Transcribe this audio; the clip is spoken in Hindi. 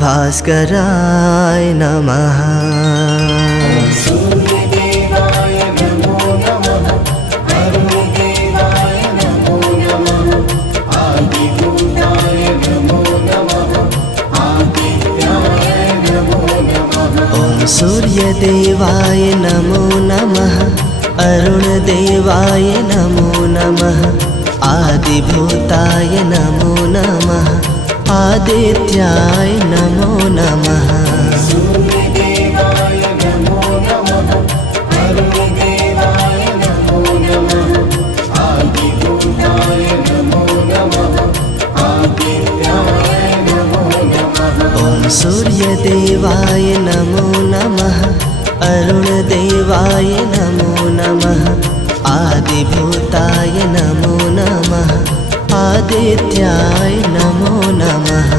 भास्कराय नमः। सूर्यदेवाय नमो नमः। अरुणदेवाय नमो नमः। आदिभूताय नमो नमः। आदित्याय नमो नमः। ॐ सूर्यदेवाय नमो नमः। अरुणदेवाय नमो नमः। आदिभूताय नमो नमः। आदित्याय नमो नमः। सूर्यदेवाय नमो नमः। अरुणदेवाय नमो नमः। आदिभूताय नमो नमः। आदित्याय नमो नमः। ॐ सूर्यदेवाय नमो नमः। अरुणदेवाय नमो नमः। आदिभूताय नमो नमः। आदित्याय नमो नमः।